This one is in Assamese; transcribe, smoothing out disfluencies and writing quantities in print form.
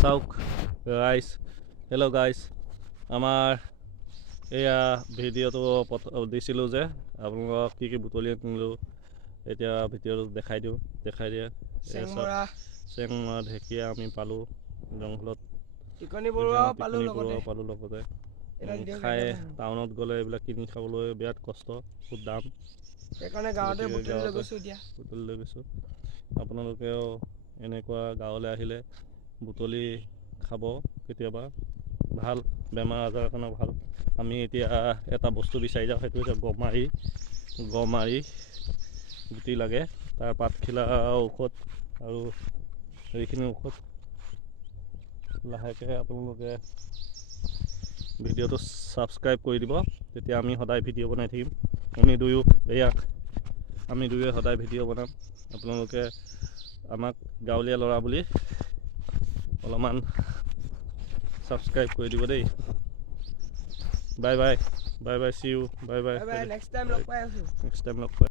চাওক গাইজ, হেল্ল' গাইজ, আমাৰ এয়া ভিডিঅ'টো দিছিলোঁ যে আপোনালোকক কি বুটলি আনিলোঁ, এতিয়া ভিডিঅ'টো দেখাই দিয়ে। চেংমৰা ঢেকীয়া আমি পালোঁ জংঘলত, টিকনি বৰুৱাও পালোঁ লগতে। খাই টাউনত গ'লে এইবিলাক কিনি খাবলৈ বিৰাট কষ্ট, বহুত দাম, সেইকাৰণে গাঁৱতে বুটলি লৈ গৈছোঁ। আপোনালোকেও এনেকুৱা গাঁৱলৈ আহিলে বুটলি খাব কেতিয়াবা, ভাল, বেমাৰ আজাৰৰ কাৰণে ভাল। আমি এতিয়া এটা বস্তু বিচাৰি যাওঁ, সেইটো হৈছে গমাৰি গুটি লাগে, তাৰ পাতখিলা ঔষধ আৰু সেইখিনি ঔষধ। লাহেকৈ আপোনালোকে ভিডিঅ'টো ছাবস্ক্ৰাইব কৰি দিব, তেতিয়া আমি সদায় ভিডিঅ' বনাই থাকিম। আমি দুয়োৱে সদায় ভিডিঅ' বনাম। আপোনালোকে আমাক গাঁৱলীয়া ল'ৰা বুলি অলপমান ছাবস্ক্ৰাইব কৰি দিব দেই। Bye bye, see you, bye bye, next time লগ পাই